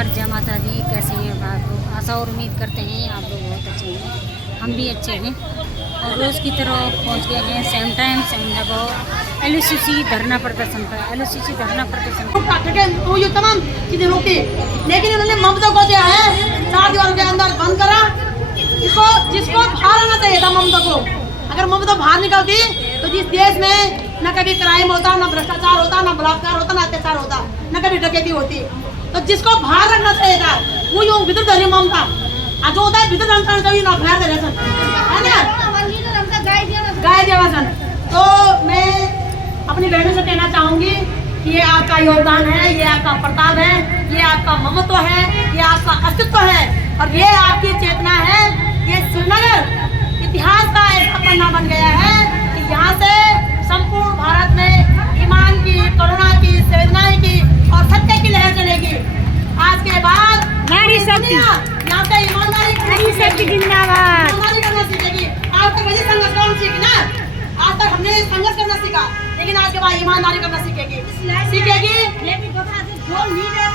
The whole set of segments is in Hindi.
नमस्कार, जय माता दी। कैसे हैं आप लोग? आशा और उम्मीद करते हैं आप लोग बहुत अच्छे हैं, हम भी अच्छे हैं। और रोज़ की तरह पहुंच गए हैं सेम टाइम सेम जगह LCC धरना प्रदर्शन पर। LCC धरना प्रदर्शन वो ये तमाम चीजें रोकी, लेकिन उन्होंने ममता को जो है 4 दीवारों के अंदर बंद करा। जिसको बाहर आना चाहिए था ममता को। अगर ममता बाहर निकलती तो जिस देश में न कभी क्राइम होता, न भ्रष्टाचार होता, न बलात्कार होता, न अत्याचार होता, न कभी डकैती होती, तो जिसको बाहर रखना चाहिए था वो यूं भीतर धरी ममता। जो होता है भीतर रखना चाहिए ना, बाहर धरे सन, है ना, गाय देवासन। तो मैं अपनी बहनों से कहना चाहूंगी कि ये आपका योगदान है, ये आपका प्रताप है, ये आपका ममत्व है, ये आपका अस्तित्व है और ये आपकी चेतना है। ये श्रीनगर इतिहास का ऐसा पन्ना बन गया है कि यहाँ से संपूर्ण भारत में ईमान की, करुणा की, संवेदनाएं की और सत्य की लहर चलेगी। आज के बाद नारी शक्ति, यहाँ से ईमानदारी जिंदाबाद। करना सीखेगी। आज तक वही संघर्ष कौन सीखी ना, आज तक हमने संघर्ष करना सीखा, लेकिन आज के बाद ईमानदारी करना सीखेगी। लेकिन जो लीडर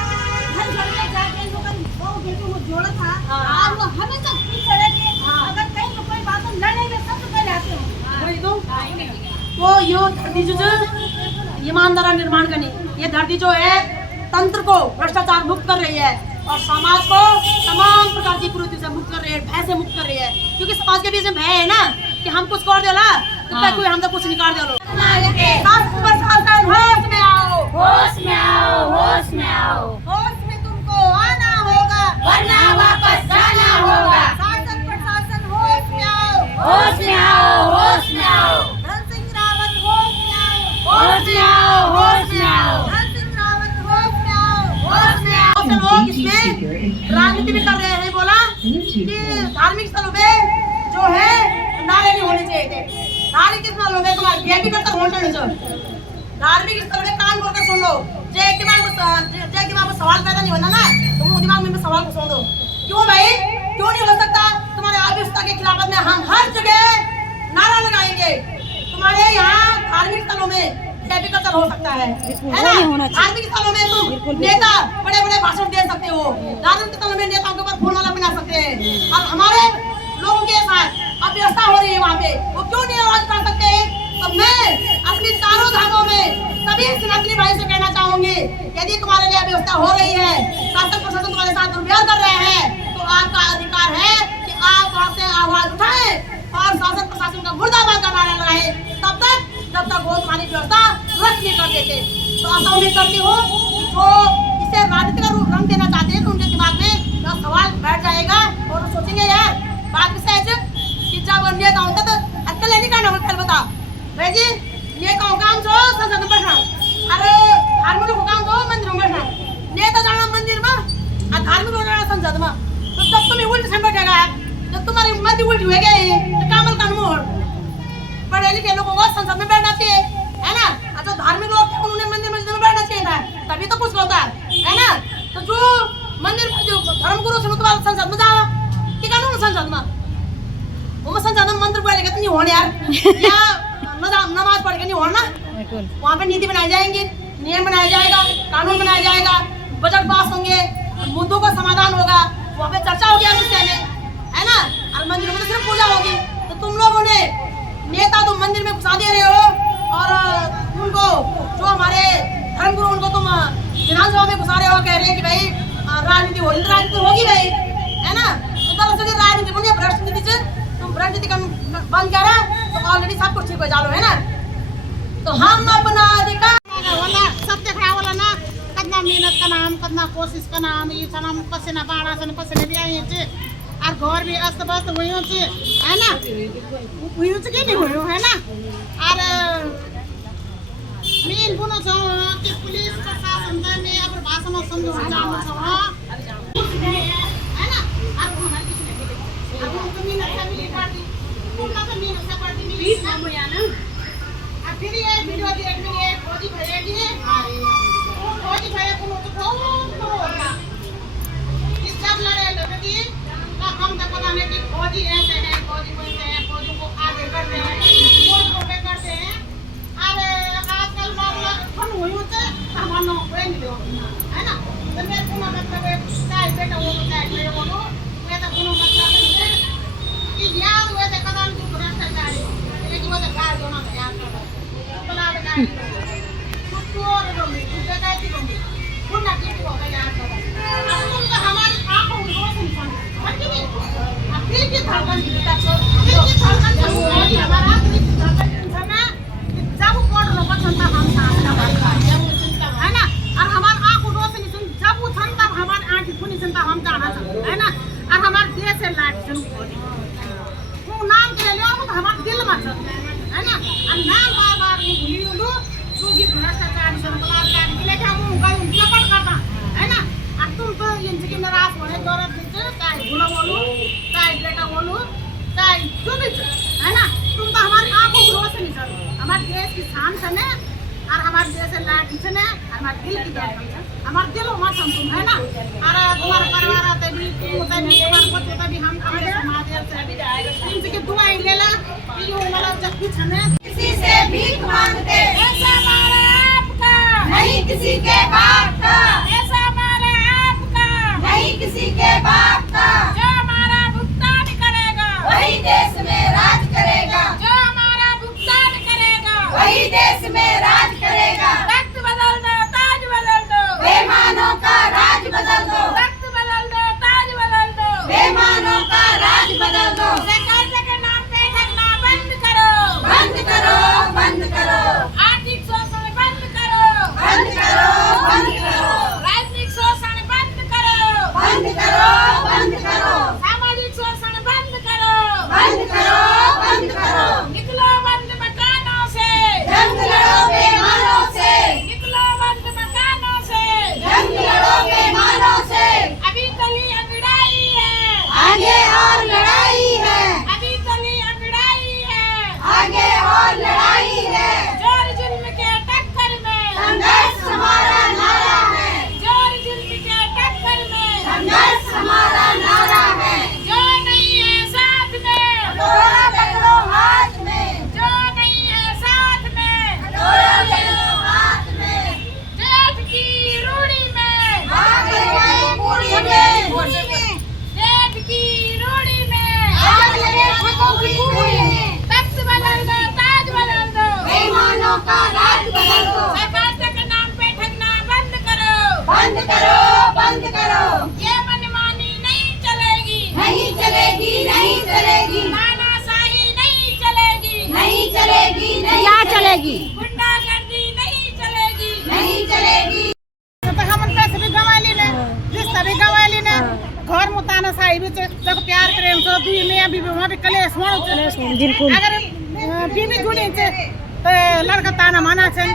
हर घर में जाके लोगन बहुत बेटों को जोड़ा था, आज वो हमेशा पीछे रहते हैं। अगर कहीं तो कोई बात लड़ेंगे सबसे पहले आते हो। वो यो धरती जो ईमानदारा निर्माण करनी, ये धरती जो है तंत्र को भ्रष्टाचार मुक्त कर रही है और समाज को तमाम प्रकार की कुरीति से मुक्त कर रही है, भय से मुक्त कर रही है। क्योंकि समाज के बीच में भय है ना कि हम कुछ कर देला तो कोई हमसे कुछ निकाल दे लो। होश में आओ, होश में आओ, होश में आओ। होश में तुमको आना होगा वरना वापस जाना होगा। शासन प्रशासन होश में आओ, होश में आओ, होश में आओ। धन सिंह रावत होश में आओ, होश में आओ, होश में आओ। धन सिंह रावत होश में आओ, होश में आओ। लोग इसमें राजनीति भी कर रहे हैं। बोला कि धार्मिक स्थलों पे जो है नारे नहीं होने चाहिए थे। धार्मिक स्थलों में तुम्हारे VIP करता होना चाहिए। धार्मिक स्थल में कान खोल कर सुन लो। जो एक दिमाग में सवाल पैदा नहीं होना ना, तो वो दिमाग में सवाल को सुन दो। क्यों भाई, क्यों नहीं हो सकता? तुम्हारे अव्यवस्था के खिलाफत में हम हर जगह नारा लगाएंगे। तुम्हारे यहाँ धार्मिक स्थलों में VIP कल्चर हो सकता है ना? धार्मिक स्थलों में तुम नेता बड़े बड़े भाषण दे सकते हो। धार्मिक स्थलों में नेताओं के ऊपर फूल माला बना सकते हैं। और हमारे लोगों के साथ अव्यवस्था हो रही है वहाँ पे, वो क्यों नहीं आवाज उठा सकते हैं? तो मैं अपनी चारों धामों में सभी सनातनी भाई से कहना चाहूंगी, यदि तुम्हारे लिए अव्यवस्था हो रही है, शासन प्रशासन तुम्हारे साथ दुर्व्यवहार कर रहे हैं, तो आपका अधिकार है कि आप वहाँ से आवाज उठाएं और शासन प्रशासन का मुर्दाबाद का नारा लगाएं, तब तक जब तक वो तुम्हारी व्यवस्था दुरुस्त नहीं कर देते। तो ऐसा उम्मीद करती हूँ जो इसे राजनीति का रूप रंग देना चाहते हैं तो उनके दिमाग में सवाल बैठ जाएगा और वो सोचेंगे यार बात सहज कि जब नेता होता तो अक्कल नहीं करना पहले बता भाई जी, नेताओं काम छो संसद में बैठना, अरे धार्मिक को काम छो मंदिर में बैठना। नेता जाना मंदिर में और धार्मिक को जाना संसद में, तो जब तुम्हें उल्टी से बैठेगा, जब तुम्हारी मंदिर उल्टी हो गई तो कामल कानून मोड़। पढ़े लिखे लोगों को संसद में बैठना चाहिए, है ना? जो धार्मिक लोग थे उन्होंने मंदिर मस्जिद में बैठना चाहिए था, तभी तो कुछ होता है ना? तो जो मंदिर जो धर्मगुरु से तुम्हारा संसद में जाओ कि कानून संसद में वो संसद में मंत्र पढ़ के नहीं होने यार, या नमाज पढ़ के नहीं होना। वहाँ पे नीति बनाई जाएंगी, नियम बनाया जाएगा, कानून बनाया जाएगा, बजट पास होंगे, मुद्दों का समाधान होगा, वहाँ पे चर्चा होगी इस विषय में, है ना? और मंदिरों में तो सिर्फ पूजा होगी। तो तुम लोगों ने नेता तो मंदिर में घुसा दे रहे हो और उनको जो हमारे धर्मगुरु उनको तुम विधानसभा में घुसा रहे हो, कह रहे हैं कि भाई राजनीति होगी, राजनीति होगी भाई, है ना? तो दरअसल राजनीति बनी भ्रष्ट नीति से तुम भ्रष्ट नीति बंद करा तो ऑलरेडी सब कुछ ठीक हो जालो, है ना? तो हम अपना अधिकार सब देखा वाला ना, कितना मेहनत का नाम, कितना कोशिश का नाम, ये नाम पसीना बाड़ा से पसीने भी आई थे और घर भी अस्त व्यस्त हुई होती है ना? हुई कि नहीं हुई है ना? और मेन बोलो छ कि पुलिस प्रशासन में अब भाषण समझो जानो छ, है ना? अब हमारे किसी ने अब उनको मेहनत से मिली पार्टी, उनका तो मेहनत से पार्टी मिली ना मुया ना। अब फिर ये वीडियो देख में ये फौजी भैया जी है, वो फौजी भैया को तो बहुत होगा इस जब लड़े लड़की का हम तक पता नहीं कि फौजी ऐसे हैं, फौजी वैसे हैं, फौजी को आगे करते हैं, कोर्ट को पे करते हैं। अरे आजकल मामला हम हुई होते हमारा कोई नहीं हो, है ना? तो मेरे को मतलब बेटा वो बताए मैं बोलो मैं तो कोनो मतलब नहीं कि याद हुए तो कदम की भ्रष्टाचार लेकिन वो तो गाय दोनों का याद कर बना बना कुछ और लोग कुछ कहती होंगी पुन्ना की को का याद कर अब तुम तो हमारी आंखों में रोशनी समझ नहीं अब दिल की धड़कन हमारा दिल की धड़कन समय जब कोड लो पसंद हम साथ है ना और हमार आंखों रोशनी सुन जब उठन तब हमार आंख खुनी सुनता हम जाना है ना और हमार देश से लाट सुन वो नाम के ले तो हमार दिल में है ना और नाम बार-बार भूली लो तू जी भ्रष्टाचार बलात्कार के लेके हम उनका सपोर्ट करता है ना और तुम तो इनकी नाराज होने दौरान देते चाहे भूलो बोलो चाहे बेटा बोलो चाहे जो भी है ना तुम तो हमारी आंखों में रोशनी सर हमारे देश की शान है और हमारे देश से लाट है हमारे दिल की धड़कन है हमारे दिल में तुम है ना और तुम्हारा परिवार आते भी तुम्हारे बच्चे भी हम हमारे समाज से इनकी दुआएं ले ला कि ये मतलब जब कुछ है किसी से भीख मांगते ऐसा हमारा आपका नहीं किसी के बाप का ऐसा हमारा आपका नहीं किसी के बाप का जो हमारा भुगतान करेगा वही देश में राज करेगा जो हमारा भुगतान करेगा वही देश में राज करेगा वक्त बदल दो ताज बदल दो बेईमानों का राज बदल दो वक्त बदल दो ताज बदल दो बेईमानों का राज बदल दो सरकार के नाम पे ठगना बंद करो बंद करो बंद करो आर्थिक शोषण बंद करो बंद करो बंद करो राजनीतिक शोषण बंद करो बंद करो बंद करो सामाजिक शोषण बंद करो बंद करो बंद करो निकलो बंद मकानों से जंग लड़ो बेईमानों से निकलो बंद मकानों से जंग लड़ो बेईमानों से अभी कली अंगड़ाई है आगे और लड़ाई है अभी कली अंगड़ाई है आगे और लड़ाई है जोर जुल्म के टक्कर में संघर्ष हमारा नारा है जोर जुल्म के टक्कर में संघर्ष हमारा नारा है जो नहीं है साथ में हथौड़ा पकड़ो हाथ में जो नहीं है साथ में हथौड़ा पकड़ो हाथ में जेठ की रूढ़ी में आग लगे पूरी में जेठ की रूढ़ी में आग लगे ठगों की पूरी में तख्त बदल दो ताज बदल दो बेईमानों का राज बदल दो सरकार के नाम पे ठगना बंद करो बंद करो बंद करो ये मनमानी नहीं चलेगी नहीं चलेगी नहीं चलेगी तानाशाही नहीं चलेगी नहीं चलेगी नहीं चलेगी गुंडागर्दी नहीं चलेगी नहीं चलेगी तो हम पैसे भी गंवा लेने रिश्ता भी गंवा लेने घर में तानाशाही भी जब प्यार प्रेम से भी में भी वहाँ भी कलेश बिल्कुल अगर बीवी जुड़ी से तो लड़का ताना माना से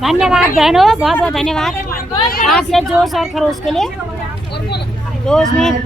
धन्यवाद बहनों, बहुत बहुत धन्यवाद आपके जोश और खरोश के लिए। तो उसमें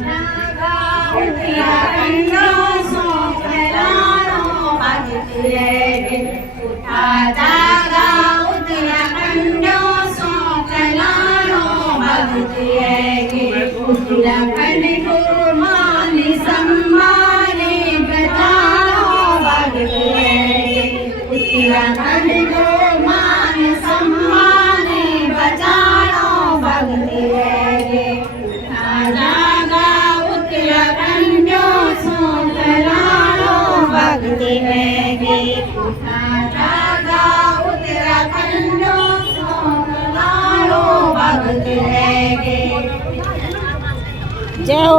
जय हो।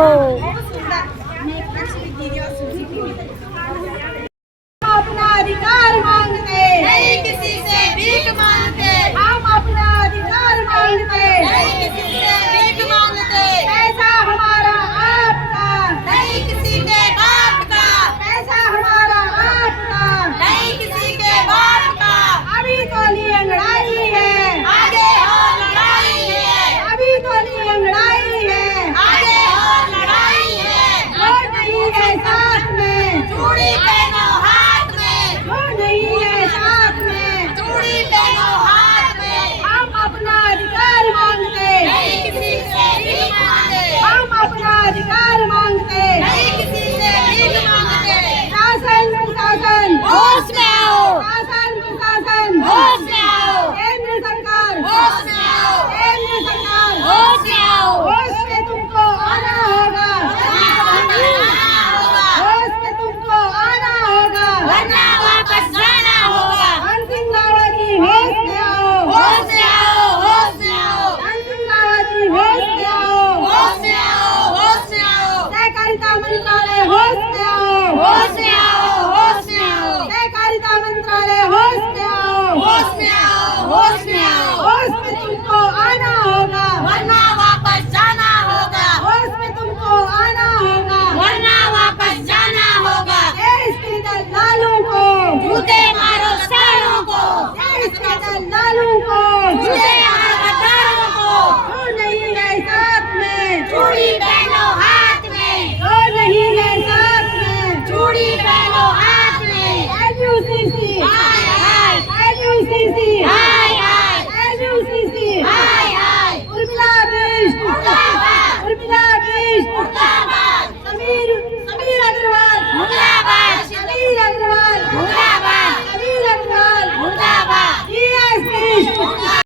अपना अधिकार मांगते नहीं किसी से भीख मांगते हम अपना अधिकार मांगते नहीं किसी से भीख मांगते पैसा हमारा आपका नहीं किसी के बाप का पैसा हमारा आपका नहीं किसी के बाप का अभी तो नहीं लड़ाई है आगे और लड़ाई है अभी तो नहीं लड़ाई है आगे और लड़ाई है अधिकार मांगते, नहीं किसी से भीख मांगते। शासन प्रशासन होश में आओ, शासन प्रशासन होश में आओ, केंद्र सरकार होश में आओ, केंद्र सरकार होश में आओ। होश में तुमको आना होगा, होश में तुमको आना होगा, वरना वापस जाना होगा। धन सिंह रावत जी होश में आओ, होश में आओ, होश में आओ, धन सिंह रावत जी होश में आओ, होश में आओ, होश में आओ, सहकारिता मंत्रालय होश में आओ, होश में आओ, होश में आओ, सहकारिता मंत्रालय होश में आओ, होश में आओ, होश में आओ, होश में तुमको आना होगा, वरना वापस जाना होगा, होश में तुमको आना होगा, वरना वापस जाना होगा। देश के दलालों को, जूते मारो सालों को, देश के दलालों को, जूते मारो गद्दारों को, जो नहीं है साथ में, चूड़ी पहनो हाथ में, जो नहीं है साथ में, चूड़ी पहनो हाथ में। LUCC